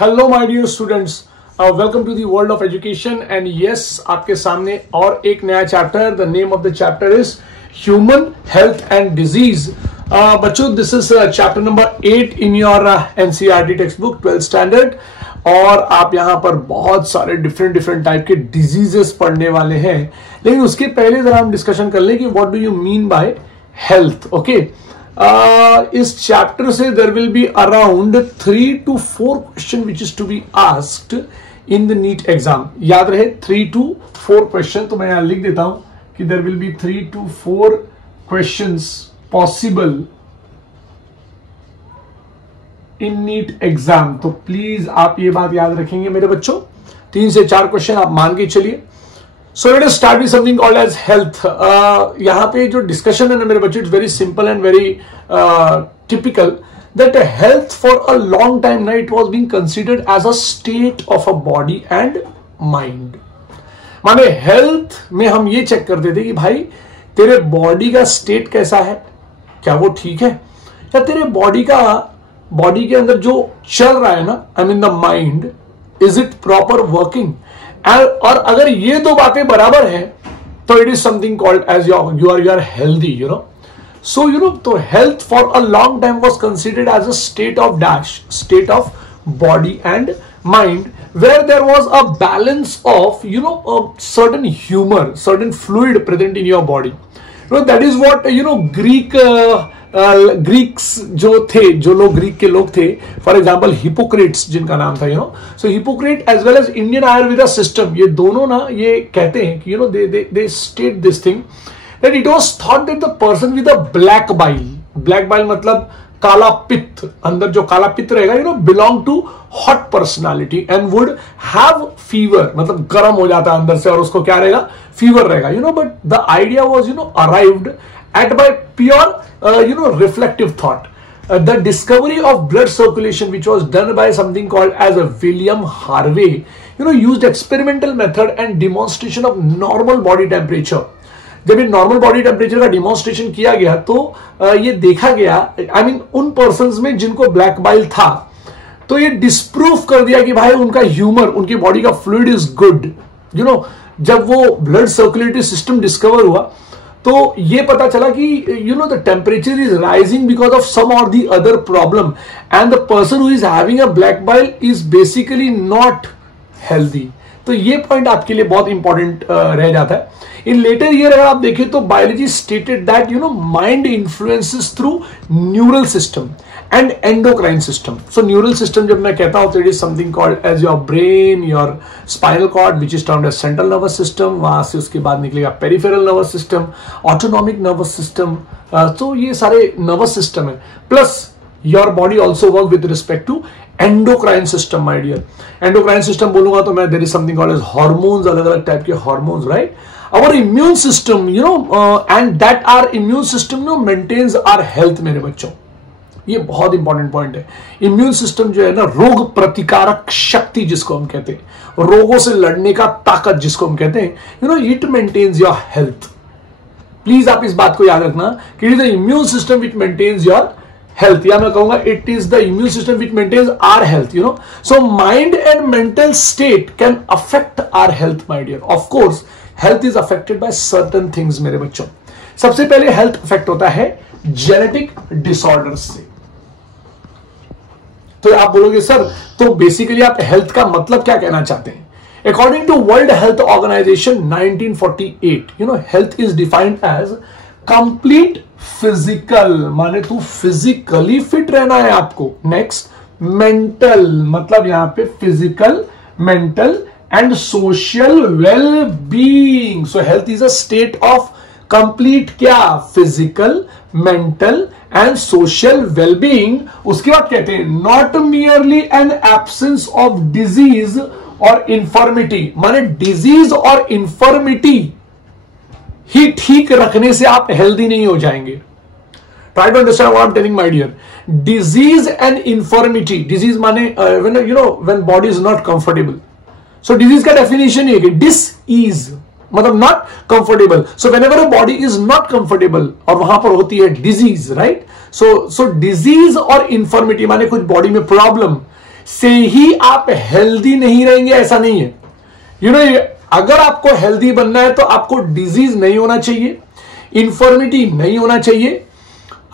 Hello my dear students, welcome to the world of education and yes, आपके सामने और एक नया chapter. The name of the chapter is human health and disease. बच्चों, this is chapter number 8 in your NCERT textbook 12th standard. और आप यहां पर बहुत सारे डिफरेंट टाइप के डिजीजेस पढ़ने वाले हैं, लेकिन उसके पहले जरा हम डिस्कशन कर लें कि what do you mean by health. Okay, इस चैप्टर से there will be around 3 to 4 question which is to be asked in the NEET exam. याद रहे 3 to 4 क्वेश्चन, तो मैं यहां लिख देता हूं कि there will be 3 to 4 questions possible in NEET exam. तो प्लीज आप ये बात याद रखेंगे मेरे बच्चों, 3 से 4 क्वेश्चन आप मान के चलिए। So let us start with something called as health. यहाँ पे जो डिस्कशन है ना मेरे बच्चों, it's very simple and very typical that health for a long time now it was being considered as a state of a body and mind. माने health में हम ये चेक करते थे कि भाई तेरे बॉडी का स्टेट कैसा है, क्या वो ठीक है, या तेरे बॉडी के अंदर जो चल रहा है ना, I mean the mind, is it proper working. और अगर ये दो बातें बराबर हैं तो it is something called as you are healthy, you know. So you know, तो health for a long time was considered as a state of state of body and mind, where there was a balance of a certain humor, certain fluid present in your body. That is what Greeks जो लोग Greek के लोग थे, for example Hippocrates जिनका नाम था, so Hippocrates as well as Indian Ayurveda system, ये दोनों ना ये कहते हैं कि they state this thing that it was thought that the person with a black bile मतलब काला पित्त, अंदर जो काला पित्त रहेगा, belong to hot personality and would have fever, मतलब गर्म हो जाता है अंदर से और उसको क्या रहेगा, फीवर रहेगा, but the idea was arrived at by pure reflective thought. The discovery of blood circulation, which was done by something called as a William Harvey, used experimental method and demonstration of normal body temperature. जब ये normal body temperature का demonstration किया गया तो ये देखा गया, I mean उन पर्संस में जिनको ब्लैक बाइल था, तो ये डिस्प्रूव कर दिया कि भाई उनका ह्यूमर, उनकी बॉडी का फ्लूइड इज गुड। जब वो ब्लड सर्कुलेटरी सिस्टम डिस्कवर हुआ तो ये पता चला कि the temperature is rising because of some or the other problem, and the person who is having a black bile is basically not healthy. तो ये पॉइंट आपके लिए बहुत इंपॉर्टेंट रह जाता है। इन लेटर ईयर अगर आप देखें तो biology stated that mind influences through neural system and endocrine system. So neural system जब मैं कहता हूं तो it is something called as your brain, your spinal cord which is termed as central nervous system, वहां से उसके बाद निकलेगा peripheral nervous system, autonomic nervous system. तो ये सारे नर्वस सिस्टम है, plus your body also work with respect to endocrine system. My dear, endocrine system बोलूंगा तो मैं there is something called as hormones, अलग अलग टाइप के hormones, right. Our immune system, and that our immune system, maintains our health मेरे बच्चों। ये बहुत इंपॉर्टेंट पॉइंट है। इम्यून सिस्टम जो है ना, रोग प्रतिकारक शक्ति जिसको हम कहते हैं, रोगों से लड़ने का ताकत जिसको हम कहते हैं, it maintains your health. Please आप इस बात को याद रखना कि it is the immune system which maintains your health, या मैं कहूंगा it is the immune system which maintains our health. So mind and mental state can affect our health my dear. Of course health is affected by certain things मेरे बच्चों। सबसे पहले health affect होता है genetic disorders से। तो आप बोलोगे सर, तो बेसिकली आप हेल्थ का मतलब क्या कहना चाहते हैं? According to World Health Organization 1948, health is defined as complete physical, माने तू फिजिकली फिट रहना है आपको। नेक्स्ट, मेंटल, मतलब यहां पे physical, mental and social well-being. So health is a state of complete क्या, physical, mental and social well-being। उसके बाद कहते हैं not merely an absence of disease or infirmity, माने disease और infirmity ही ठीक रखने से आप healthy नहीं हो जाएंगे। Try to understand what I'm telling, my dear. Disease and infirmity, disease माने when body is not comfortable. So disease का definition है कि dis-ease मतलब not comfortable. So whenever a body is not comfortable और वहां पर होती है डिजीज, राइट। सो डिजीज और इंफॉर्मिटी माने कुछ बॉडी में प्रॉब्लम, से ही आप हेल्दी नहीं रहेंगे, ऐसा नहीं है। यू नो, अगर आपको हेल्दी बनना है तो आपको डिजीज नहीं होना चाहिए, इंफॉर्मिटी नहीं होना चाहिए,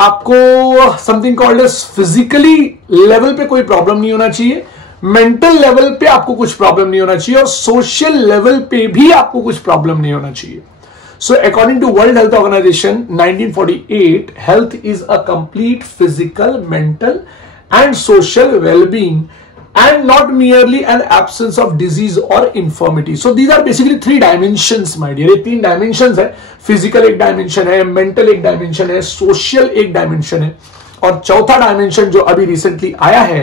आपको something called as physically level पे कोई प्रॉब्लम नहीं होना चाहिए, मेंटल लेवल पे आपको कुछ प्रॉब्लम नहीं होना चाहिए, और सोशल लेवल पे भी आपको कुछ प्रॉब्लम नहीं होना चाहिए। So according to World Health Organization 1948, health is a complete physical, mental and social well-being and not merely an absence of disease or infirmity. So these are basically three dimensions, my dear. ये तीन dimensions है, physical एक dimension है, mental एक dimension है, social एक dimension है, और चौथा डायमेंशन जो अभी रिसेंटली आया है,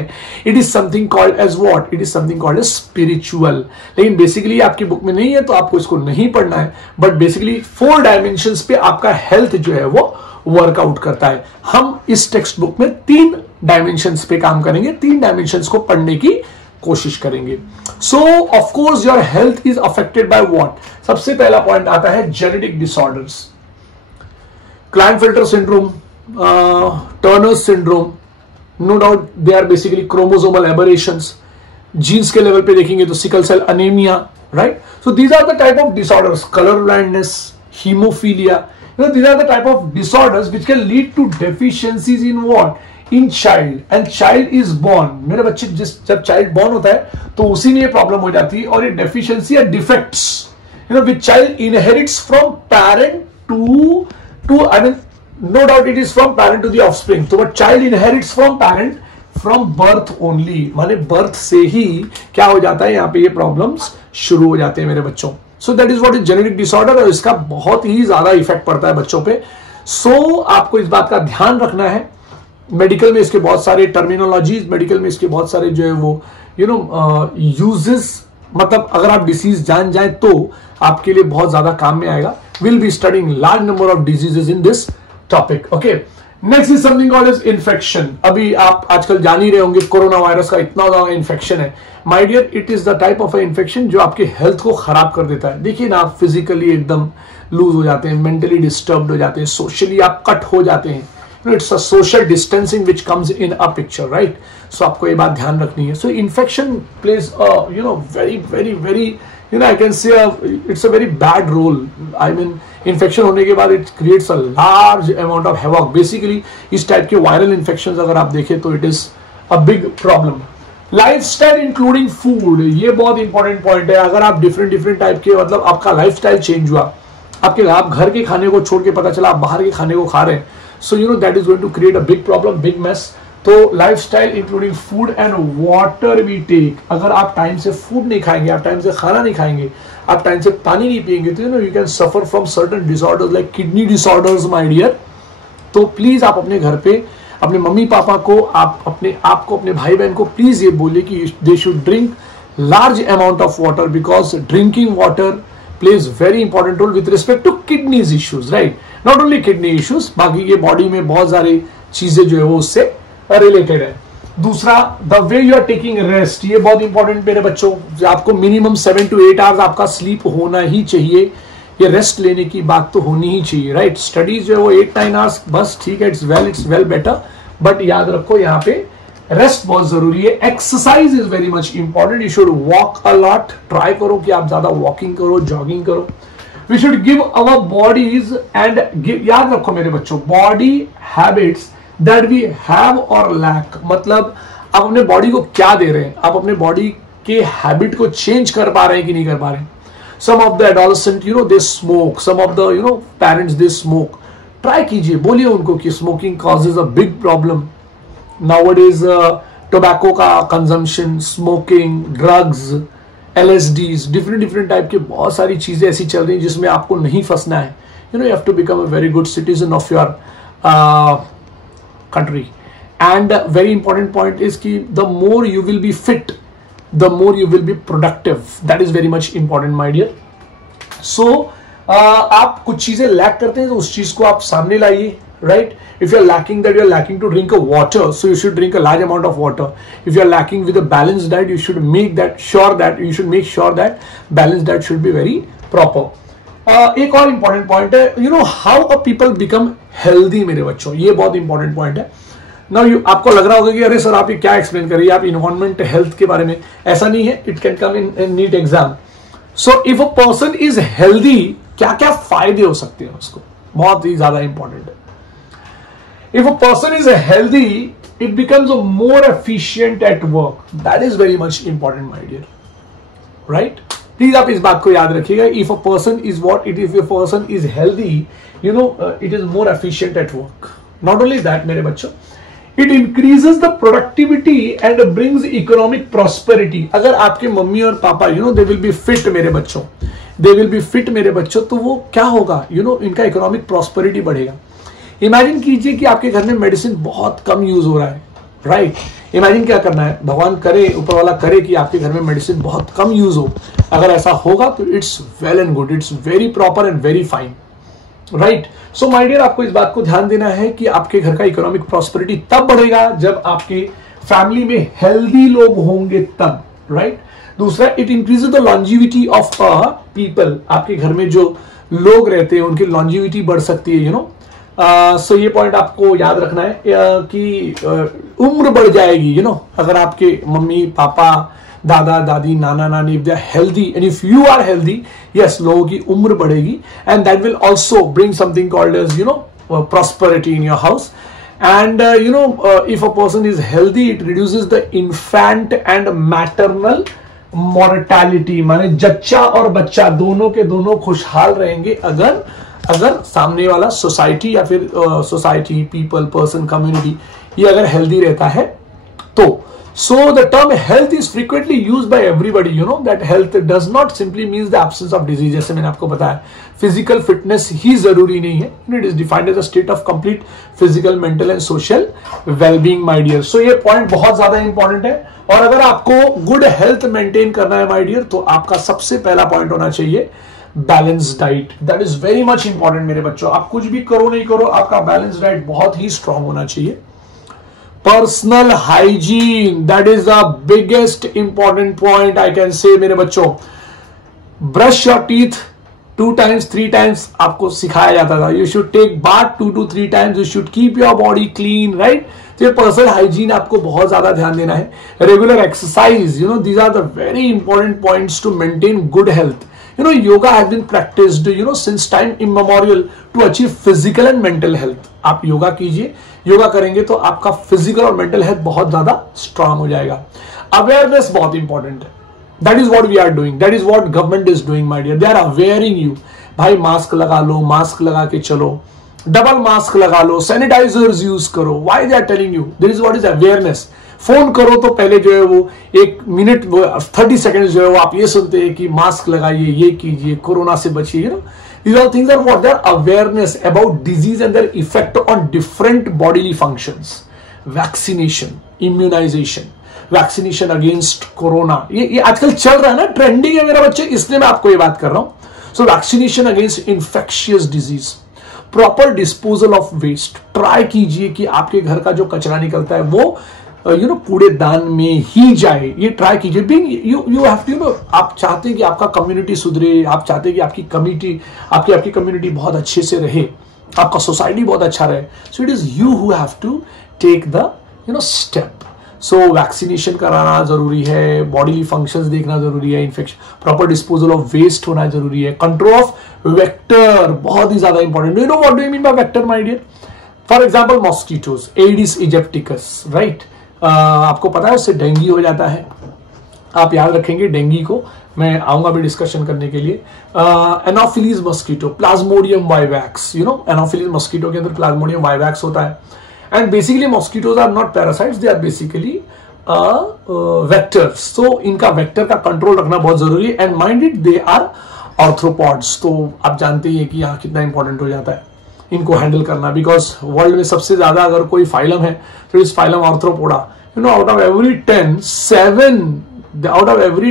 it is something called as what, it is something called as spiritual. लेकिन बेसिकली आपकी बुक में नहीं है तो आपको इसको नहीं पढ़ना है, बट बेसिकली 4 डायमेंशंस पे आपका हेल्थ जो है वो वर्कआउट करता है। हम इस टेक्स्ट बुक में 3 डायमेंशंस पे काम करेंगे, 3 डायमेंशंस को पढ़ने की कोशिश करेंगे। So of course your health is affected by what. सबसे पहला पॉइंट आता है genetic disorders, Klinefelter syndrome, Turner's syndrome, no doubt they are basically chromosomal aberrations. Genes के लेवल पे देखेंगे तो sickle cell anaemia, right? So these are the type of disorders, colour blindness, haemophilia, you know, these are the type of disorders which can lead to deficiencies in what, in child. And child is born, मेरे बच्चे जब child born होता है तो उसी में ये problem हो जाती है, और ये डेफिशिएंसी या defects, you know, which child inherits from parent to I mean, no doubt it is from parent to the offspring, so but child inherits from parent from birth only, माने birth से ही क्या हो जाता है, यहाँ पे ये प्रॉब्लम्स शुरू हो जाते हैं मेरे बच्चों। so that is what is genetic disorder, और इसका बहुत ही ज्यादा इफेक्ट पड़ता है बच्चों पे। so आपको इस बात का ध्यान रखना है। मेडिकल में इसके बहुत सारे टर्मिनोलॉजीज, मेडिकल में इसके बहुत सारे जो है वो यू नो यूजेस, मतलब अगर आप डिसीज जान जाए तो आपके लिए बहुत ज्यादा काम में आएगा। Will be studying large number of diseases in this topic, okay. Next is something called as infection. अभी आप आजकल जान ही रहे होंगे कोरोना वायरस का इतना ज्यादा इन्फेक्शन है। My dear, it is the type of infection जो आपके हेल्थ को खराब कर देता है। देखिए ना, आप फिजिकली एकदम लूज हो जाते हैं, मेंटली डिस्टर्ब्ड हो जाते हैं, सोशली आप कट हो जाते हैं। It's a social distancing which comes in a picture, right? So आपको ये बात ध्यान रखनी है। So infection plays you know very very very, you know, I can say it's a very bad role. I mean, infection होने के बाद it creates a large amount of havoc. Basically इस टाइप के वायरल इन्फेक्शंस अगर आप देखें तो it is a big problem. Lifestyle including food, ये बहुत इंपॉर्टेंट पॉइंट है। अगर आप डिफरेंट टाइप के, मतलब आपका लाइफस्टाइल चेंज हुआ, आप घर के खाने को छोड़ के पता चला आप बाहर के खाने को खा रहे हैं, so you know that is going to create a big problem, big mess. तो lifestyle including food and water we take. अगर आप टाइम से फूड नहीं खाएंगे, आप टाइम से खाना नहीं खाएंगे, आप टाइम से पानी नहीं पिएंगे, तो you know you can suffer from certain disorders like kidney disorders, my dear. तो प्लीज आप अपने घर पे अपने मम्मी पापा को, अपने भाई बहन को प्लीज ये बोलिए कि they should drink large amount of water, because drinking water plays very important role with respect to kidneys issues, right? Not only kidney issues, बाकी ये बॉडी में बहुत सारी चीजें जो है वो उससे रिलेटेड है। दूसरा, the way you are taking rest, ये बहुत इंपॉर्टेंट मेरे बच्चों। आपको मिनिमम 7 to 8 आवर्स आपका स्लीप होना ही चाहिए। ये रेस्ट लेने की बात तो होनी ही चाहिए, राइट? स्टडीज जो है वो 8-9 आवर्स बस ठीक है, इट्स वेल बेटर, बट याद रखो यहाँ पे रेस्ट बहुत जरूरी है। Exercise is very much important. You should walk a lot, try करो कि आप ज्यादा वॉकिंग करो, जॉगिंग करो। We should give our bodies and याद रखो मेरे बच्चों, body habits that we have और लैक, मतलब आप अपने बॉडी को क्या दे रहे हैं, आप अपने बॉडी के हैबिट को चेंज कर पा रहे हैं कि नहीं कर पा रहे हैं। Some of the adolescent you know they smoke, some of the you know parents they smoke. Try कीजिए, बोलिए उनको कि smoking causes a big problem. Nowadays tobacco का consumption, smoking, drugs, LSDs, different type के बहुत सारी चीजें ऐसी चल रही हैं जिसमें आपको नहीं फंसना है। You know you have to become a very good citizen of your country. And very important point is कि the more you will be fit, the more you will be productive. That is very much important my dear. So आप कुछ चीजें lack करते हैं तो उस चीज को आप सामने लाइए, right? If you are lacking that, you are lacking to drink a water, so you should drink a large amount of water. If you are lacking with a balanced diet, you should make sure that balanced diet should be very proper. एक और important point है, you know how a people become healthy मेरे बच्चों, ये बहुत important point है। Now आपको लग रहा होगा कि अरे सर आप ये क्या एक्सप्लेन कर रही है, आप इन्वायरमेंट हेल्थ के बारे में, ऐसा नहीं है, it can come in NEET exam. So if a person is healthy, क्या क्या फायदे हो सकते हैं उसको, बहुत ही ज्यादा इंपॉर्टेंट है। If a person is healthy, it becomes more efficient at work, that is very much important my dear, right. Please आप इस बात को याद रखिएगा, if a person is what it is, if a person is healthy, you know it is more efficient at work. Not only that मेरे बच्चों, it increases the productivity and brings economic prosperity. अगर आपके mummy और papa you know they will be fit मेरे बच्चों, they will be fit मेरे बच्चों, तो वो क्या होगा, यू नो इनका इकोनॉमिक प्रॉस्पेरिटी बढ़ेगा। इमेजिन कीजिए कि आपके घर में मेडिसिन बहुत कम यूज हो रहा है, राइट। इमेजिन क्या करना है, भगवान करे, ऊपर वाला करे कि आपके घर में मेडिसिन बहुत कम यूज हो। अगर ऐसा होगा तो it's well and good, it's very proper and very fine, right. So my dear, आपको इस बात को ध्यान देना है कि आपके घर का इकोनॉमिक प्रॉस्पेरिटी तब बढ़ेगा जब आपके फैमिली में हेल्दी लोग होंगे तब, राइट। दूसरा, it increases the longevity of people. आपके घर में जो लोग रहते हैं उनकी लॉन्जिविटी बढ़ सकती है, यू नो। सो ये पॉइंट आपको याद रखना है कि उम्र बढ़ जाएगी, यू नो, अगर आपके मम्मी पापा, दादा दादी, नाना नानी, if they are healthy and if you are healthy, yes, लोगों की उम्र बढ़ेगी and that will also bring something called as you know prosperity in your house. And you know if a person is healthy, it reduces the infant and maternal mortality, माने जच्चा और बच्चा दोनों के दोनों खुशहाल रहेंगे अगर सामने वाला सोसाइटी या फिर सोसाइटी, पीपल, पर्सन, कम्युनिटी, ये अगर हेल्दी रहता है तो। So the term health is frequently used by everybody, you know that health does not simply means the absence of disease। जैसे मैंने आपको बताया, फिजिकल फिटनेस ही जरूरी नहीं है, it is defined as a state of complete physical, mental and social well-being, my dear। So ये point बहुत ज्यादा इंपॉर्टेंट है, और अगर आपको गुड हेल्थ मेंटेन करना है my dear, तो आपका सबसे पहला पॉइंट होना चाहिए balance diet. That is very much important मेरे बच्चों। आप कुछ भी करो नहीं करो, आपका बैलेंस डाइट बहुत ही स्ट्रांग होना चाहिए। Personal hygiene, that is the biggest important point I can say मेरे बच्चों। Brush your teeth 2 times 3 times आपको सिखाया जाता था। You should take bath 2 to 3 times, you should keep your body clean, right. तो ये पर्सनल हाइजीन आपको बहुत ज्यादा ध्यान देना है। Regular exercise, you know these are the very important points to maintain good health. You know, yoga has been practiced, you know, since time immemorial to achieve physical and mental health। आप योगा कीजिए, योगा करेंगे तो आपका physical और mental health बहुत ज्यादा strong हो जाएगा। अवेयरनेस बहुत इंपॉर्टेंट है, that is what we are doing, that is what government is doing my dear. They are awaring you, भाई मास्क लगा लो, मास्क लगा के चलो, डबल मास्क लगा लो, सैनिटाइजर्स यूज करो। Why they are telling you, this is what is awareness. Phone करो तो पहले जो है वो 1 मिनट, वो 30 सेकेंड जो है वो आप ये सुनते हैं कि मास्क लगाइए, ये कीजिए, कोरोना से बचिए, you know. These all things are what? They are awareness about disease and their effect on different bodily functions. Vaccination, immunization, vaccination against corona. ये आजकल चल रहा है ना, ट्रेंडिंग है मेरा बच्चे, इसलिए मैं आपको ये बात कर रहा हूं। So vaccination against infectious disease, proper disposal of waste. Try कीजिए कि आपके घर का जो कचरा निकलता है वो कूड़ेदान में ही जाए, ये ट्राई कीजिए। बीइंग यू हैव टू, आप चाहते हैं कि आपका कम्युनिटी सुधरे, आप चाहते हैं कि आपकी कम्युनिटी आपकी कम्युनिटी बहुत अच्छे से रहे, आपका सोसाइटी बहुत अच्छा रहे। So it is you who have to take the step. So vaccination कराना जरूरी है, बॉडी फंक्शंस देखना जरूरी है, infection, proper disposal of waste होना जरूरी है, कंट्रोल ऑफ वेक्टर बहुत ही ज्यादा important. You know what do you mean by vector my dear? For example mosquitoes, Aedes aegypticus, right. आपको पता है उससे डेंगू हो जाता है, आप याद रखेंगे डेंगू को, मैं आऊंगा भी डिस्कशन करने के लिए। Anopheles mosquito, Plasmodium vivax, you know Anopheles mosquito के अंदर प्लाज्मोडियम वाइवैक्स होता है। And basically mosquitoes are not parasites, they are basically vectors. तो इनका वेक्टर का कंट्रोल रखना बहुत जरूरी है। And mind it, they are arthropods, तो आप जानते हैं कि यहाँ कितना इंपॉर्टेंट हो जाता है इनको हैंडल करना, बिकॉज वर्ल्ड में सबसे ज्यादा अगर कोई फाइलम है तो इस phylum Arthropoda. You know out of every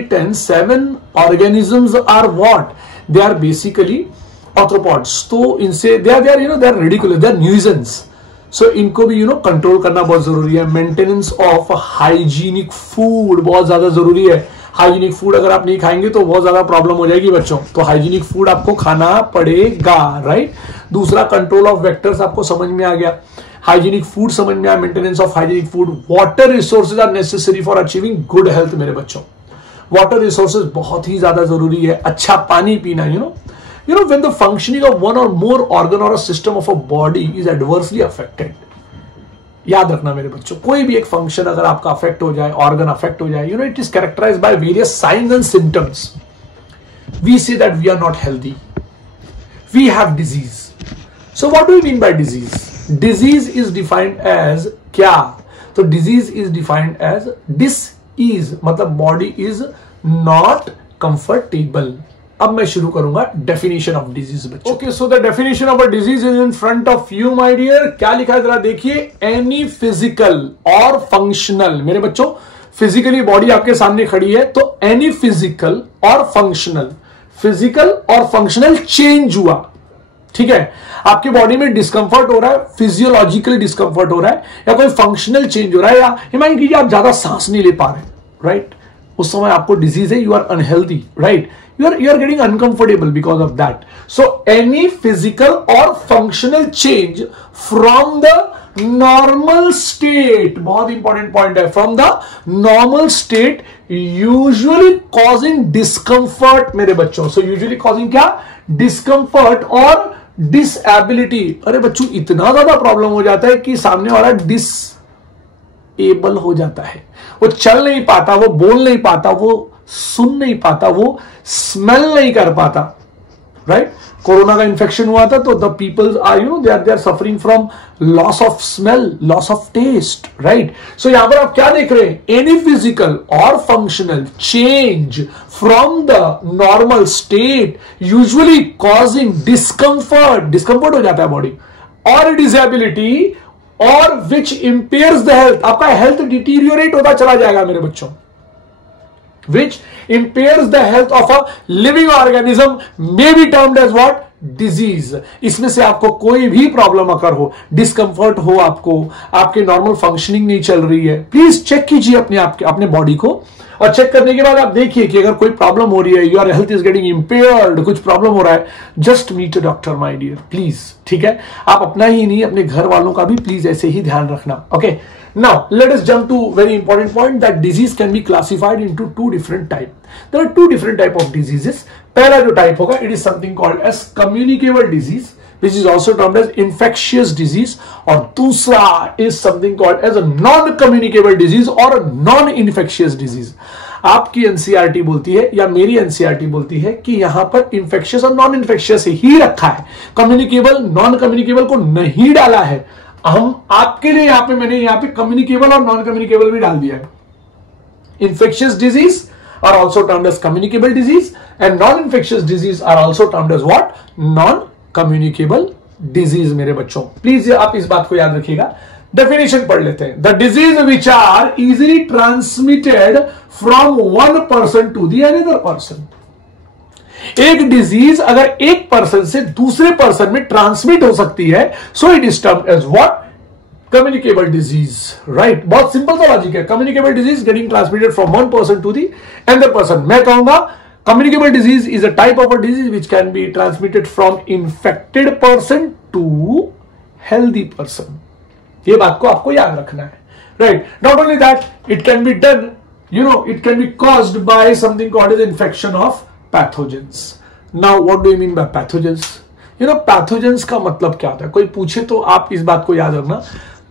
10 7 organisms are what, they are basically arthropods. तो इनसे they are ridiculous, they are nuisance. So इनको भी कंट्रोल करना बहुत जरूरी है। मेंटेनेंस ऑफ हाइजीनिक फूड बहुत ज्यादा जरूरी है। हाइजीनिक फूड अगर आप नहीं खाएंगे तो बहुत ज्यादा प्रॉब्लम हो जाएगी बच्चों, तो हाइजीनिक फूड आपको खाना पड़ेगा, राइट। दूसरा, कंट्रोल ऑफ वेक्टर्स आपको समझ में आ गया। हाइजीनिक फूड समझ में आया, maintenance of hygienic food, water resources are necessary for achieving good health. मेरे बच्चों, वाटर रिसोर्सेज बहुत ही ज्यादा जरूरी है, अच्छा पानी पीना। You know, when the functioning of one or more organ or a system of a body is adversely affected, याद रखना मेरे बच्चों, कोई भी एक फंक्शन अगर आपका अफेक्ट हो जाए, ऑर्गन अफेक्ट हो जाए, you know, it is characterized by various signs and symptoms. We say that we are not healthy, we have disease. So what do we mean by disease? Disease is defined as क्या? तो disease is defined as dis-ease, मतलब body is not comfortable. अब मैं शुरू करूंगा definition of disease बच्चों। Okay, so the definition of a disease is in front of you my dear. क्या लिखा है जरा देखिए, एनी फिजिकल और फंक्शनल। मेरे बच्चों, फिजिकली बॉडी आपके सामने खड़ी है, तो any physical or functional change हुआ, ठीक है, आपकी बॉडी में डिस्कंफर्ट हो रहा है, फिजियोलॉजिकल डिस्कंफर्ट हो रहा है, या कोई फंक्शनल चेंज हो रहा है, या इमेजिन कीजिए आप ज्यादा सांस नहीं ले पा रहे, राइट, उस समय आपको डिजीज है, you are unhealthy, right, you are getting uncomfortable because of that. So any physical or functional change from the normal state, बहुत important point है, from the normal state usually causing discomfort मेरे बच्चों। So usually causing क्या? Discomfort और disability। अरे बच्चों, इतना ज्यादा प्रॉब्लम हो जाता है कि सामने वाला डिसेबल हो जाता है, वो चल नहीं पाता, वो बोल नहीं पाता, वो सुन नहीं पाता, वो स्मेल नहीं कर पाता, राइट। कोरोना का इंफेक्शन हुआ था तो the peoples are they are suffering from loss of smell, loss of taste, right. So यहां पर आप क्या देख रहे हैं, any physical or functional change from the normal state usually causing discomfort हो जाता है बॉडी, और डिसेबिलिटी, और विच इंपेयर्स द हेल्थ, आपका हेल्थ डिटीरियोरेट होता चला जाएगा मेरे बच्चों, which impairs the health of a living organism may be termed as what? Disease. इसमें से आपको कोई भी प्रॉब्लम अगर हो, डिस्कंफर्ट हो, आपके नॉर्मल फंक्शनिंग नहीं चल रही है, प्लीज चेक कीजिए अपने बॉडी को, और चेक करने के बाद आप देखिए कि अगर कोई प्रॉब्लम हो रही है, your health is getting impaired, कुछ प्रॉब्लम हो रहा है, just meet a doctor my dear, please, ठीक है। आप अपना ही नहीं, अपने घर वालों का भी प्लीज ऐसे ही ध्यान रखना। Okay, now let us jump to very important point that disease can be classified into two different type. There are two different type of diseases. पहला जो type होगा, it is something called as communicable disease, which is also termed as infectious disease, और दूसरा is something called as a non-communicable disease or a non-infectious disease. आपकी NCERT बोलती है, या मेरी एनसीईआरटी बोलती है कि यहां पर इंफेक्शियस और नॉन इंफेक्शियस ही रखा है, कम्युनिकेबल नॉन कम्युनिकेबल को नहीं डाला है। हम आपके लिए मैंने यहां पे कम्युनिकेबल और नॉन कम्युनिकेबल भी डाल दिया है। Infectious disease are also termed as communicable disease, and non infectious disease are also termed as what? Non communicable disease. मेरे बच्चों, प्लीज आप इस बात को याद रखिएगा। डेफिनेशन पढ़ लेते हैं। The disease which are easily transmitted from one person to the another person. एक डिजीज अगर एक पर्सन से दूसरे पर्सन में ट्रांसमिट हो सकती है, so it is termed as what? Communicable disease, right. बहुत सिंपल सा लॉजिक है। Communicable disease getting transmitted from one person to the another person. मैं कहूंगा communicable disease is a type of a disease which can be transmitted from infected person to healthy person. ये बात को आपको याद रखना है, right. Not only that, it can be done, it can be caused by something called as infection of pathogens. Now what do you mean by pathogens? Pathogens का मतलब क्या होता है? कोई पूछे तो आप इस बात को याद रखना।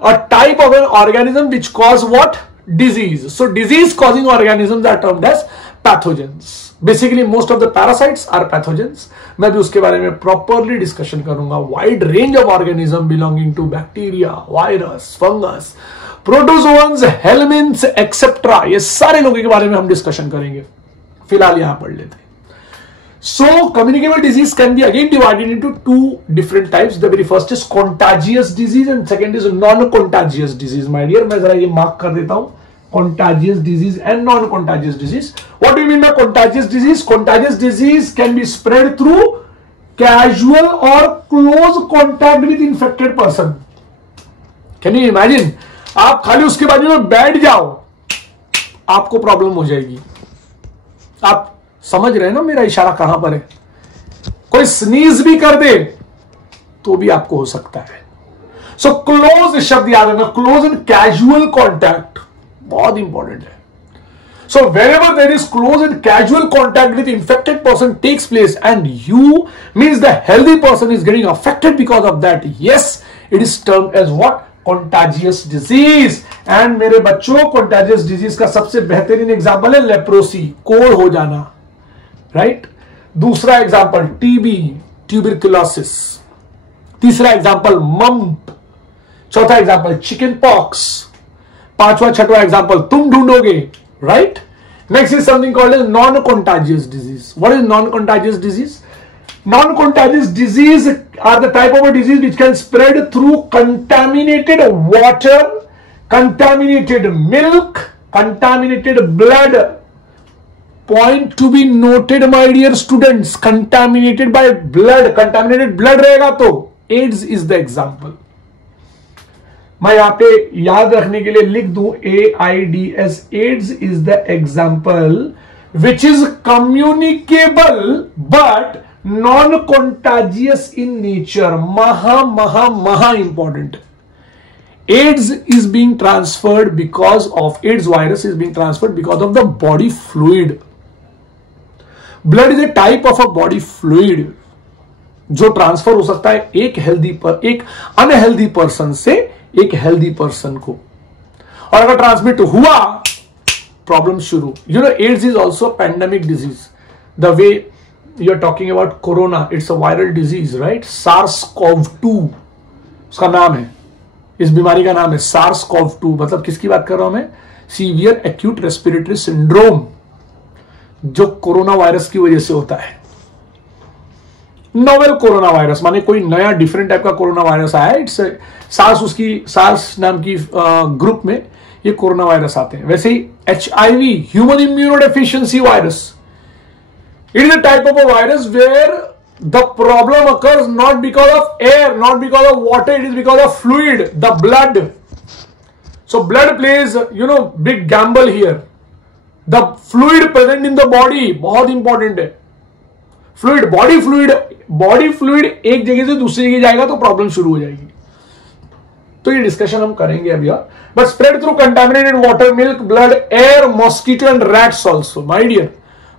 A type of an organism which cause what? Disease. So disease causing organisms are termed as pathogens. Basically most of the parasites are pathogens. मैं भी उसके बारे में प्रॉपरली डिस्कशन करूंगा। Wide range of organism belonging to bacteria, virus, fungus, protozoans, helminths et cetera, ये सारे लोगों के बारे में हम डिस्कशन करेंगे। फिलहाल यहां पढ़ लेते हैं। So communicable disease can be again divided into two different types. The very first is contagious disease and second is non-contagious disease. My dear, मैं जरा ये मार्क कर देता हूं, contagious disease and non-contagious disease. What do you mean by contagious disease? Contagious disease can be spread through casual or close contact with infected person. Can you imagine? आप खाली उसके बाजू में बैठ जाओ, आपको प्रॉब्लम हो जाएगी। आप समझ रहे हैं ना मेरा इशारा कहां पर है? कोई स्नीज भी कर दे तो भी आपको हो सकता है। सो क्लोज शब्द याद रखना, क्लोज एंड कैजुअल कॉन्टैक्ट बहुत इंपॉर्टेंट है. So wherever there is close and casual contact with infected person takes place and you means the healthy person is getting affected because of that, yes, it is termed as what? Contagious disease. And मेरे बच्चों contagious disease का सबसे बेहतरीन example है leprosy, कोढ़ हो जाना, right? दूसरा एग्जाम्पल टीबी, ट्यूबरकुलोसिस. तीसरा एग्जाम्पल मम्प. चौथा एग्जाम्पल चिकन पॉक्स. पांचवा छठवा एग्जाम्पल तुम ढूंढोगे, right? Next is something called as non-contagious disease. What is non-contagious disease? Non-contagious disease are the type of a disease which can spread through contaminated water, contaminated milk, contaminated blood. Point to be noted, my dear students, contaminated by blood. Contaminated blood रहेगा तो AIDS is the example. मैं यहां पे याद रखने के लिए लिख दूं AIDS. AIDS is the example which is communicable but non-contagious in nature. maha important. AIDS is being transferred because of AIDS virus is being transferred because of the body fluid. Blood is a type of a body fluid जो transfer हो सकता है एक unhealthy person से एक healthy person को, और अगर ट्रांसमिट हुआ प्रॉब्लम शुरू. You know AIDS is also pandemic disease. The way you are talking about corona, it's a viral disease, right? SARS-CoV-2 उसका नाम है, इस बीमारी का नाम है SARS-CoV-2. मतलब किसकी बात कर रहा हूं मैं? सीवियर एक्यूट रेस्पिरेटरी सिंड्रोम, जो कोरोना वायरस की वजह से होता है. नोवेल कोरोना वायरस माने कोई नया डिफरेंट टाइप का कोरोना वायरस आया. इट्स सार्स, उसकी सार्स नाम की ग्रुप में ये कोरोना वायरस आते हैं. वैसे ही HIV, human immunodeficiency virus, it is a type of a virus where the problem occurs not because of air, not because of water, it is because of fluid, the blood. So blood plays big gamble here. The fluid present in the body बहुत important है. Fluid, body fluid एक जगह से दूसरी जगह जाएगा तो problem शुरू हो जाएगी. तो ये डिस्कशन हम करेंगे अभी. But spread through contaminated water, milk, blood, air, mosquito and rats also. My dear,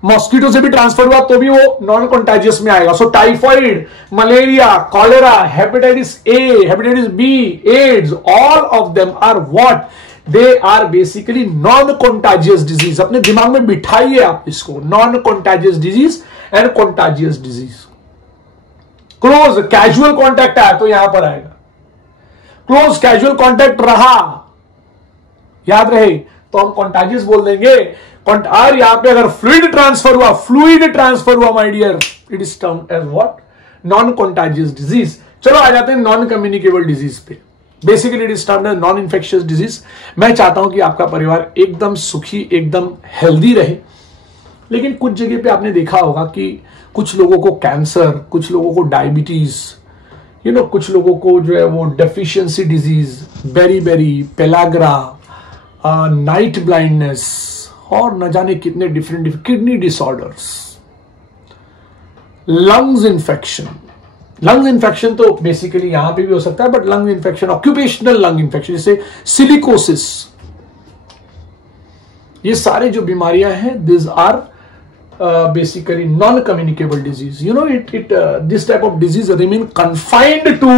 mosquito से भी ट्रांसफर हुआ तो भी वो नॉन कॉन्टाजियस में आएगा. So typhoid, malaria, cholera, hepatitis A, hepatitis B, AIDS, all of them are what? They are basically non contagious disease. अपने दिमाग में बिठाइए आप इसको, non contagious disease and contagious disease. Close casual contact आया तो यहां पर आएगा. क्लोज कैजुअल कॉन्टैक्ट रहा, याद रहे, तो हम कॉन्टाजियस बोल देंगे. और यहां पे अगर फ्लूइड ट्रांसफर हुआ my dear, it is termed as what? Non contagious disease. चलो आ जाते हैं नॉन कम्युनिकेबल डिजीज पे. Basically it is termed as non infectious disease. मैं चाहता हूं कि आपका परिवार एकदम सुखी, एकदम हेल्दी रहे. लेकिन कुछ जगह पे आपने देखा होगा कि कुछ लोगों को कैंसर, कुछ लोगों को डायबिटीज, कुछ लोगों को जो है वो deficiency disease, beriberi, pellagra, night blindness और न जाने कितने different kidney disorders, lungs infection तो बेसिकली यहां पे भी हो सकता है, but lung infection, occupational lung infection जैसे सिलिकोसिस, ये सारे जो बीमारियां हैं, this are basically non-communicable disease. This type of disease remain confined to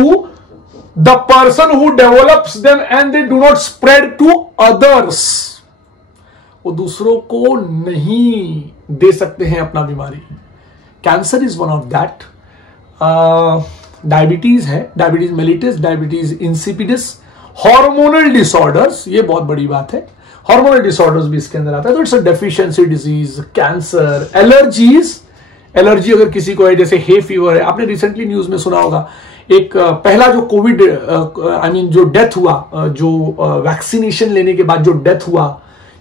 the person who develops them and they do not spread to others. वो दूसरों को नहीं दे सकते हैं अपना बीमारी. Cancer is one of that. Diabetes है, diabetes mellitus, diabetes insipidus, hormonal disorders, ये बहुत बड़ी बात है. हार्मोनल डिसऑर्डर्स भी इसके अंदर आता है. तो it's a deficiency disease, cancer, allergy अगर किसी को है, जैसे हे फीवर है. आपने रिसेंटली न्यूज में सुना होगा एक पहला जो कोविड जो डेथ हुआ, जो वैक्सीनेशन लेने के बाद जो डेथ हुआ,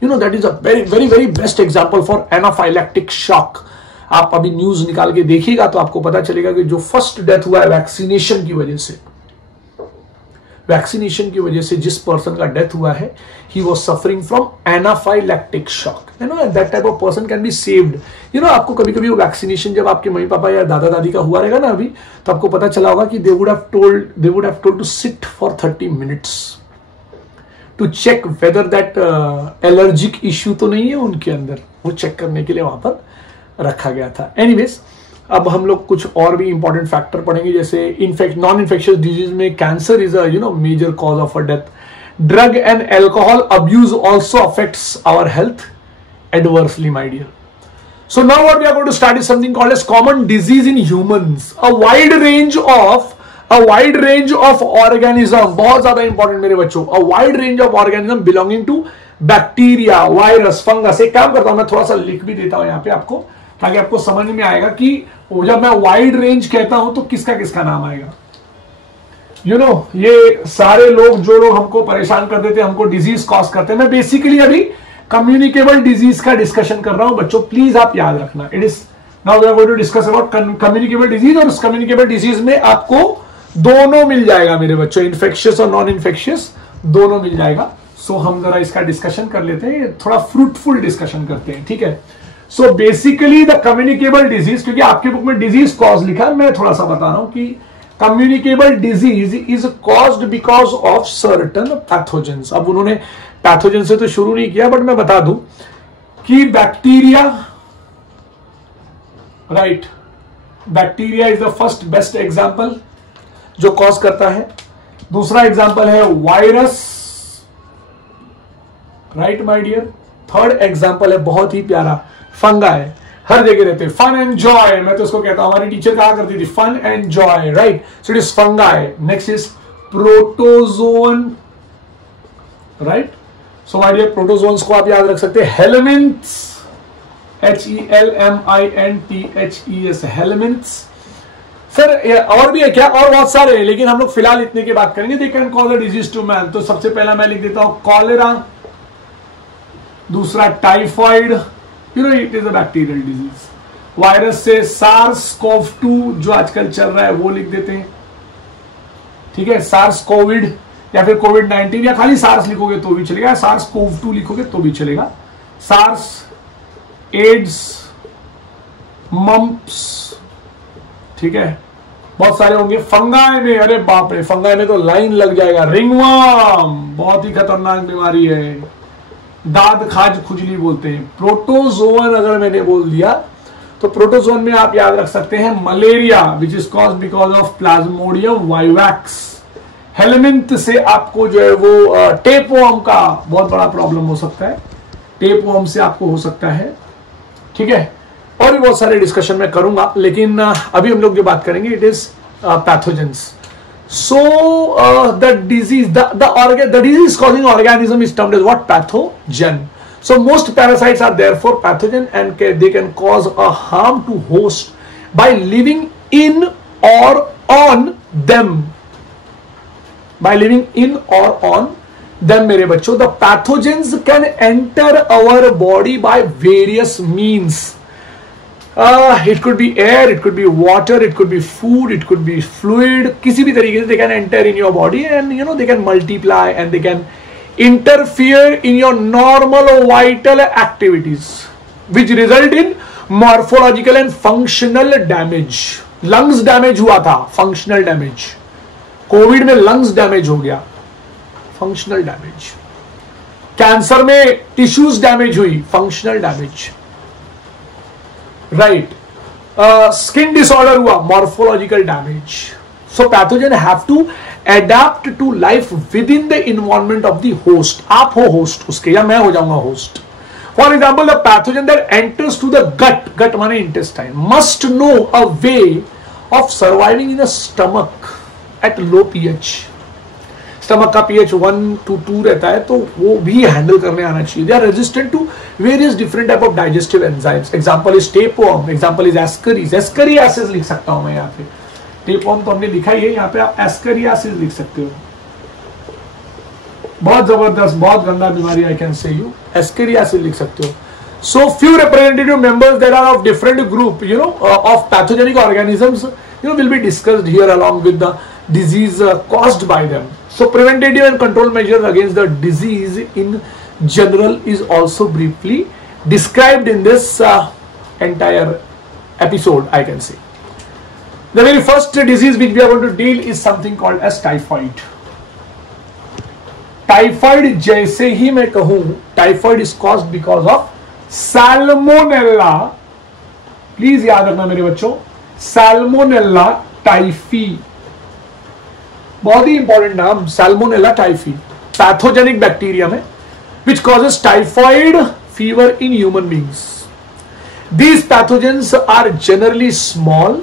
that is a very best example for anaphylactic shock. आप अभी न्यूज निकाल के देखिएगा तो आपको पता चलेगा कि जो फर्स्ट डेथ हुआ है वैक्सीनेशन की वजह से. वैक्सीनेशन की वजह से जिस पर्सन का डेथ हुआ है, he was suffering from anaphylactic shock, you know, that type of person can be saved. You know, आपको कभी कभी वो वैक्सीनेशन जब आपके मम्मी पापा या दादा दादी का हुआ रहेगा ना अभी, तो आपको पता चला होगा कि they would have told to sit for 30 minutes to check whether that allergic issue तो नहीं है उनके अंदर, वो चेक करने के लिए वहां पर रखा गया था। एनीवेज, अब हम लोग कुछ और भी इंपॉर्टेंट फैक्टर पढ़ेंगे, जैसे नॉन इन्फेक्शियस डिजीज में cancer is a major cause of a death. Drug and alcohol abuse also affects our health adversely, my dear. So now what we are going to start is something called as common disease in humans, a wide range of organism, बहुत ज्यादा important मेरे बच्चों, a wide range of organism belonging to bacteria, virus, fungus. एक काम करता हूं, मैं थोड़ा सा लिख भी देता हूं यहाँ पे आपको, ताकि आपको समझ में आएगा कि जब मैं वाइड रेंज कहता हूं तो किसका किसका नाम आएगा। यू नो, ये सारे लोग जो लोग हमको परेशान कर देते हैं, हमको डिजीज कॉज करते हैं, मैं बेसिकली अभी कम्युनिकेबल डिजीज का डिस्कशन कर रहा हूं बच्चों, प्लीज आप याद रखना। It is now we are going to discuss about communicable disease, और उस कम्युनिकेबल डिजीज में आपको दोनों मिल जाएगा मेरे बच्चों, इन्फेक्शियस और नॉन इन्फेक्शियस दोनों मिल जाएगा। सो हम जरा इसका डिस्कशन कर लेते हैं, थोड़ा फ्रूटफुल डिस्कशन करते हैं, ठीक है। So basically the communicable disease, क्योंकि आपके बुक में डिजीज कॉज लिखा है, मैं थोड़ा सा बता रहा हूं कि communicable disease is caused because of certain pathogens. अब उन्होंने पैथोजन से तो शुरू नहीं किया, बट मैं बता दूं कि bacteria, right, bacteria is the first best example जो कॉज करता है। दूसरा एग्जांपल है virus, right my dear. Third example है बहुत ही प्यारा, फंगाई, हर जगह रहते हैं। फन एंड जॉय, मैं तो उसको कहता हूं, हमारी टीचर कहा करती थी fun and joy, right. So it is fungi. Next is protozoan, right. So my dear, protozoans को आप याद रख सकते हैं, हेलमिंथ्स, HELMINTHES, हेलमिंथ्स। सर और भी है क्या? और बहुत सारे हैं, लेकिन हम लोग फिलहाल इतने की बात करेंगे। They can cause a disease to man. तो सबसे पहला मैं लिख देता हूं कॉलेरा, दूसरा typhoid, you know it is a bacterial disease. Virus से SARS-CoV-2 जो आजकल चल रहा है वो लिख देते हैं, ठीक है। SARS-CoV या फिर COVID-19, या खाली SARS लिखोगे तो भी चलेगा, SARS-CoV-2 लिखोगे तो भी चलेगा। SARS, एड्स, मम्प्स, ठीक है, बहुत सारे होंगे। फंगाई में, अरे बाप रे, फंगाई में तो लाइन लग जाएगा। रिंगवर्म बहुत ही खतरनाक बीमारी है, दाद खाज खुजली बोलते हैं। प्रोटोजोन अगर मैंने बोल दिया तो प्रोटोजोन में आप याद रख सकते हैं malaria, which is cause because of Plasmodium vivax. Helminth से आपको जो है वो टेपवर्म का बहुत बड़ा प्रॉब्लम हो सकता है, टेपवर्म से आपको हो सकता है, ठीक है। और भी बहुत सारे डिस्कशन मैं करूंगा, लेकिन अभी हम लोग जो बात करेंगे it is pathogens. So the disease, the disease causing organism is termed as what? Pathogen. So most parasites are therefore pathogen, and they can cause a harm to host by living in or on them. By living in or on them, मेरे बच्चों, the pathogens can enter our body by various means. It could be air, it could be water, it could be food, it could be fluid. किसी भी तरीके से they can enter in your body, and you know they can multiply and they can interfere in your normal vital activities, which result in morphological and functional damage. Lungs damage हुआ था, functional damage. Covid में lungs damage हो गया, functional damage. कैंसर में tissues damage हुई, functional damage. Right, skin disorder हुआ, morphological damage. So pathogen have to adapt to life within the environment of the host. आप हो होस्ट उसके, या मैं हो जाऊंगा host. For example, the pathogen that enters to the gut, gut माने intestine, must know a way of surviving in a stomach at low pH. Stomach का pH 1 to 2 रहता है, तो वो भी हैंडल करने आना चाहिए। They are resistant to various different type of digestive enzymes. Example is tapeworm, example is Ascaris, ascariasis लिख सकता हूं मैं यहाँ पे। टेपवर्म तो हमने लिखा ही है, यहाँ पे आप एस्करियासिस लिख सकते हो। बहुत जबरदस्त, बहुत गंदा बीमारी, आई कैन से यू एस्करियासिस लिख सकते हो। So few representative members that are of different group, you know, of pathogenic organisms, you know, will be discussed here along with the disease caused by them. So preventative and control measures against the disease in general is also briefly described in this entire episode, I can say. The very first disease which we are going to deal is something called as typhoid. Typhoid जैसे ही मैं कहूं, typhoid is caused because of salmonella. Please याद रखना मेरे बच्चों, salmonella typhi, बहुत ही इंपॉर्टेंट नाम, सैल्मोनेला टाइफी, पैथोजेनिक बैक्टीरिया में which causes typhoid fever in human beings. These pathogens are generally small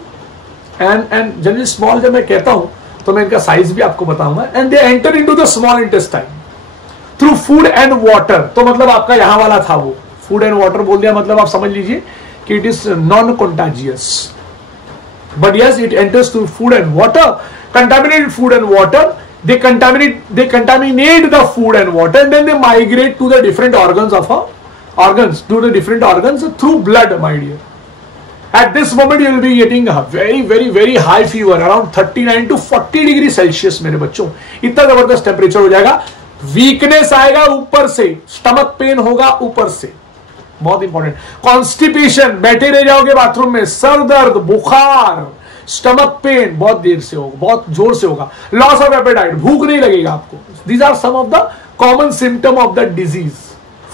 and generally small. जब मैं कहता हूं तो मैं इनका साइज भी आपको बताऊंगा. And they enter into the small intestine through food and water. तो मतलब आपका यहां वाला था वो फूड एंड वाटर बोल दिया, मतलब आप समझ लीजिए कि it is non contagious. But yes, it enters through food and water, contaminated food and water. They contaminate the food and water, and then they migrate to the different organs through blood, my dear. At this moment you will be getting a very very very high fever around 39 to 40 degree Celsius. मेरे बच्चों इतना जबरदस्त temperature हो जाएगा. Weakness आएगा ऊपर से, stomach pain होगा ऊपर से, बहुत इंपॉर्टेंट. कॉन्स्टिपेशन, बैठे रह जाओगे बाथरूम में, सर दर्द, बुखार, स्टमक पेन बहुत देर से होगा, बहुत जोर से होगा. लॉस ऑफ एपेटाइट, भूख नहीं लगेगा आपको. These are some of the common symptom of the disease.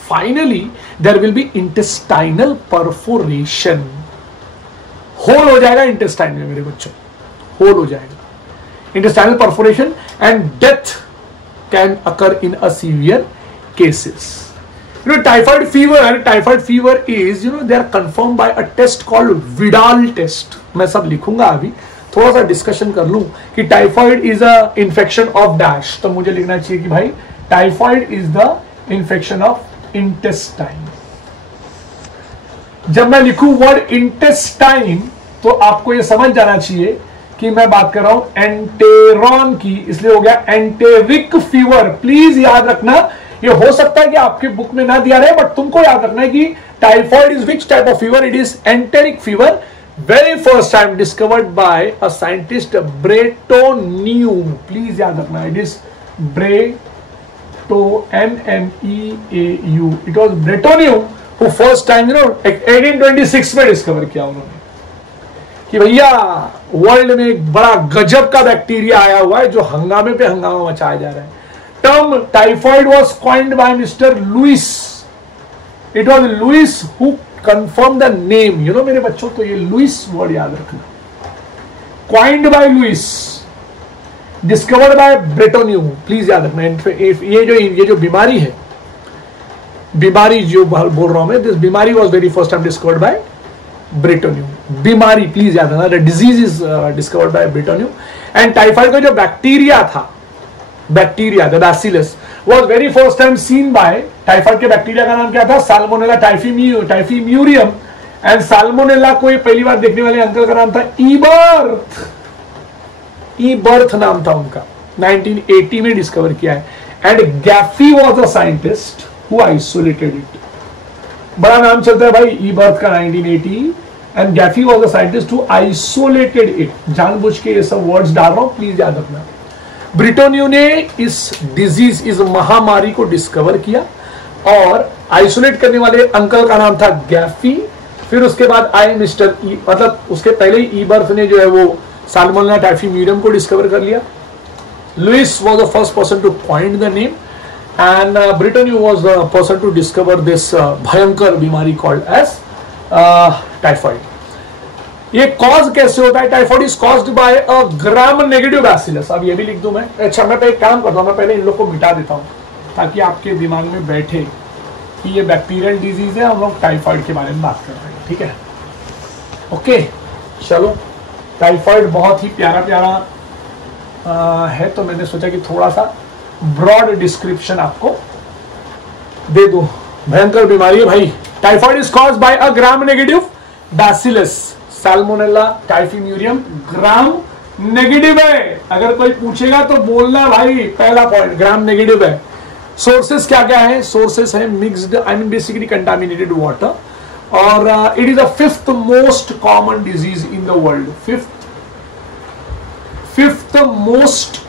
Finally there will be intestinal perforation. Hole हो जाएगा इंटेस्टाइन में मेरे बच्चों, होल हो जाएगा, intestinal perforation, and death can occur in a severe cases. Typhoid fever is, they are confirmed by a test called Vidal test. मैं सब लिखूंगा अभी, थोड़ा सा डिस्कशन कर लूं कि typhoid is a infection of dash. तो मुझे लिखना चाहिए कि भाई typhoid is the infection of intestine. जब मैं लिखूं वर्ड इंटेस्टाइन तो आपको यह समझ जाना चाहिए कि मैं बात कर रहा हूं एंटेरॉन की, इसलिए हो गया एंटेरिक फीवर. प्लीज याद रखना, ये हो सकता है कि आपके बुक में ना दिया रहे, बट तुमको याद रखना है कि typhoid is which type of fever? It is enteric fever. Very first time discovered by a scientist Bretonneau. Please याद रखना, it is NNEAU. It was Bretonneau who first time 1826 में डिस्कवर किया उन्होंने कि भैया वर्ल्ड में एक बड़ा गजब का बैक्टीरिया आया हुआ है जो हंगामे पे हंगामा मचाया जा रहा है. Term typhoid was coined by Mr. Lewis. It was Lewis who confirmed the name. मेरे बच्चों, तो ये Lewis वर्ड याद रखना. Coined by Lewis, discovered by Bretonneau. Please याद रखना. ये जो बीमारी है, बीमारी जो बोल रहा हूं मैं, दिस बीमारी was very first time discovered by Bretonneau. बीमारी प्लीज याद रखना, the disease is discovered by Bretonneau. And typhoid का जो बैक्टीरिया था, bacteria the bacillus was very first time seen by, typhoid के बैक्टीरिया का नाम क्या था? साल्मोनेला टाइफीम्यूरियम. एंड साल्मोनेला को ये पहली बार देखने वाले अंकल का नाम था ईबर्थ. ईबर्थ नाम था उनका, 1980 में डिस्कवर किया है. And Gaffky was a scientist who isolated it. बड़ा नाम चलता है भाई ईबर्थ का, 1980. And Gaffky was a scientist who isolated it. जानबूझ के ये सब वर्ड्स डाल रहा हूं, प्लीज याद रखना. ब्रिटोन्यू ने इस डिजीज, इस महामारी को डिस्कवर किया और आइसोलेट करने वाले अंकल का नाम था गैफी. फिर उसके बाद आए मिस्टर मतलब उसके पहले ही ईबर्थ ने जो है वो साल्मोनेला टाइफीम्यूरियम को डिस्कवर कर लिया. Louis was the first person to coin the name, and Bretonneau was the person to discover this भयंकर बीमारी कॉल्ड एज टाइफाइड. ये कॉज कैसे होता है? Typhoid is caused by a gram negative bacillus. अब ये भी लिख दूं मैं. अच्छा, मैं एक काम करता हूं, मैं पहले इन लोग को मिटा देता हूं ताकि आपके दिमाग में बैठे कि ये बैक्टीरियल डिजीज है, हम लोग टाइफाइड के बारे में बात कर रहे हैं. ठीक है, ओके. चलो, टाइफाइड बहुत ही प्यारा प्यारा है, तो मैंने सोचा कि थोड़ा सा ब्रॉड डिस्क्रिप्शन आपको दे दूं. भयंकर बीमारी है भाई. Typhoid is caused by a gram negative bacillus. Salmonella typhimurium gram negative है. अगर कोई पूछेगा तो बोलना भाई, पहला पॉइंट ग्राम नेगेटिव है. सोर्सेस क्या क्या है? सोर्सेस है mixed, I mean basically contaminated water. और it is the 5th most common disease in the world. Fifth most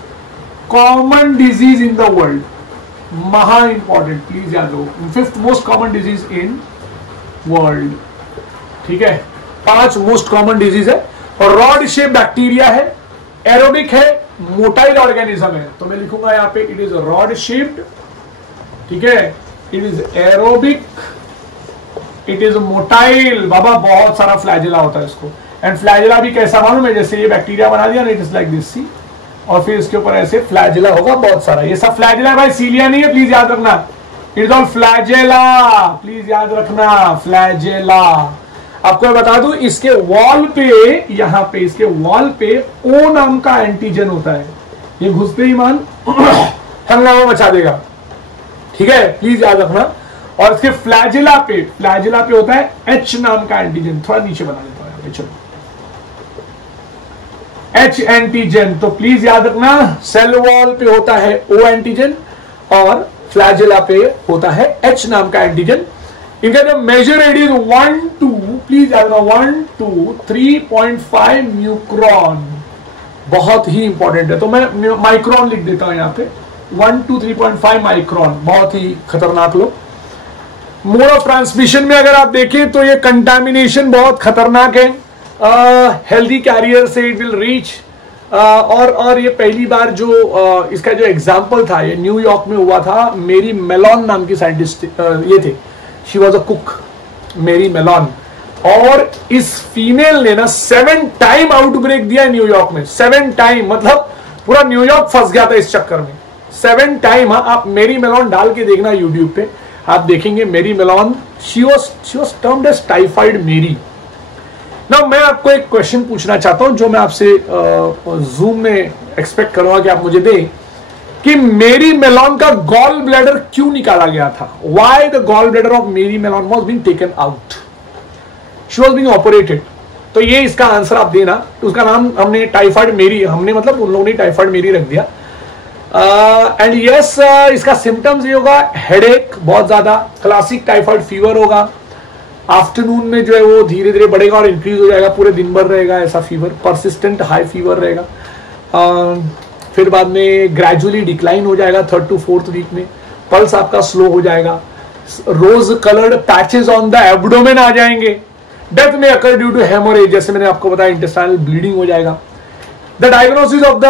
common disease in the world, महा इंपॉर्टेंट, प्लीज याद रखो, 5th most common disease in world, ठीक है, 5 most common disease है, और rod shape bacteria है, aerobic है, motile organism है, तो मैं लिखूंगा यहां पे इट इज रॉड शेप्ड, ठीक है, it is aerobic, it is motile, बाबा बहुत सारा फ्लैजिला होता है इसको, एंड फ्लैजिला भी कैसा मालूम है, जैसे ये बैक्टीरिया बना दिया ना, इट इज लाइक दिस, सी, और फिर इसके ऊपर ऐसे फ्लैजिला होगा बहुत सारा, ये सब फ्लैजिला भाई, सीलिया नहीं है, प्लीज याद रखना, it is all flagella, please याद रखना, फ्लैजिला। आपको मैं बता दूं, इसके वॉल पे, यहां पे इसके वॉल पे ओ नाम का एंटीजन होता है, ये घुसते ही मान हंगामा मचा देगा, ठीक है, प्लीज याद रखना। और इसके फ्लैजिला पे होता है एच नाम का एंटीजन, थोड़ा नीचे बना देता हूं यहाँ पे, चलो, एच एंटीजन, तो प्लीज याद रखना, सेल वॉल पे होता है ओ एंटीजन और फ्लैजिला पे होता है एच नाम का एंटीजन। इनका जो major rate is 1 to, please याद रखना, 1 to 3.5 म्यूक्रॉन, बहुत ही इंपॉर्टेंट है, तो मैं माइक्रॉन लिख देता हूं यहाँ पे, 1 to 3.5 माइक्रॉन, बहुत ही खतरनाक लोग। मोड ऑफ ट्रांसमिशन में अगर आप देखें तो ये कंटामिनेशन बहुत खतरनाक है, हेल्दी कैरियर से इट विल रीच, और ये पहली बार जो इसका जो एग्जाम्पल था, ये न्यूयॉर्क में हुआ था, मेरी मेलॉन नाम की साइंटिस्ट ये थे, शी वॉज अ कुक, मेरी मेलॉन, और इस फीमेल ने ना 7 टाइम आउटब्रेक दिया न्यूयॉर्क में, 7 टाइम, मतलब पूरा न्यूयॉर्क फंस गया था इस चक्कर में, 7 टाइम। हाँ, आप मेरी मेलॉन डाल के देखना यूट्यूब पे, आप देखेंगे Mary Mallon, she was termed as typhoid Mary. ना मैं आपको एक क्वेश्चन पूछना चाहता हूं, जो मैं आपसे जूम में एक्सपेक्ट करूंगा कि आप मुझे दें, कि मेरी मेलॉन का गॉल ब्लैडर क्यों निकाला गया था, why the gall bladder of Mary Mallon was being taken out, she was being operated, तो ये इसका आंसर आप देना। उसका नाम हमने टाइफाइड मेरी, हमने मतलब उन लोगों ने टाइफाइड मेरी रख दिया। एंड यस, इसका सिम्टम्स ये होगा, हेडेक बहुत ज्यादा, क्लासिक टाइफाइड फीवर होगा, आफ्टरनून में जो है वो धीरे धीरे बढ़ेगा और इंक्रीज हो जाएगा, पूरे दिन भर रहेगा ऐसा फीवर, परसिस्टेंट हाई फीवर रहेगा, फिर बाद में ग्रेजुअली डिक्लाइन हो जाएगा 3rd to 4th वीक में, पल्स आपका स्लो हो जाएगा, rose coloured patches on the abdomen आ जाएंगे, डेथ में अकर ड्यू टू हेमोरेज, जैसे मैंने आपको बताया इंटेस्टाइनल ब्लीडिंग हो जाएगा। The diagnosis of the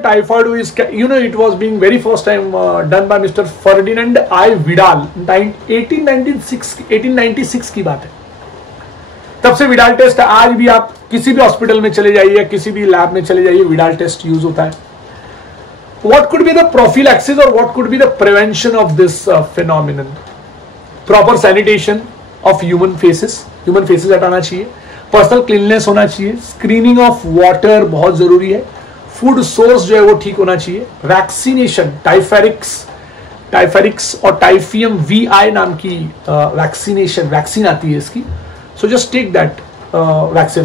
typhoid is, it was being very first time done by Mr. Ferdinand I. Vidal, 1896 की बात है, तब से विडाल टेस्ट आज भी आप किसी भी हॉस्पिटल में चले जाइए, किसी भी लैब में चले जाइए, विडाल टेस्ट यूज होता है। What could be the prophylaxis or what could be the prevention of this phenomenon? Proper sanitation of human faces हटाना चाहिए, पर्सनल क्लीननेस होना चाहिए, स्क्रीनिंग ऑफ वाटर बहुत जरूरी है, फूड सोर्स जो है वो ठीक होना चाहिए, वैक्सीनेशन, टाइफेरिक्स और टाइफियम VI नाम की वैक्सीन आती है इसकी, so just take that vaccine.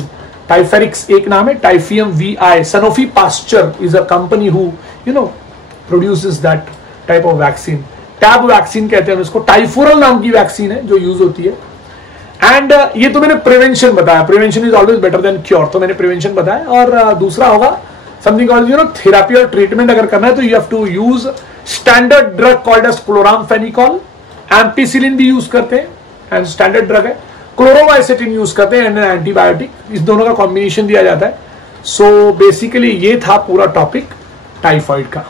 Typherix एक नाम है, Typhim VI, Sanofi Pasteur is a company who produces that type of vaccine, TAB vaccine कहते हैं इसको, टाइफोरल नाम की वैक्सीन है जो यूज होती है। एंड ये तो मैंने प्रिवेंशन बताया, prevention is always better than cure, तो मैंने प्रिवेंशन बताया। और दूसरा होगा समथिंग कॉल्ड थेरापी और ट्रीटमेंट अगर करना है तो you have to use standard drug called as chloramphenicol, ampicillin भी यूज करते हैं एंड स्टैंडर्ड ड्रग है, क्लोरोवाइसेटिन यूज करते हैं एंड एंटीबायोटिक, इस दोनों का कॉम्बिनेशन दिया जाता है। सो बेसिकली ये था पूरा टॉपिक टाइफाइड का।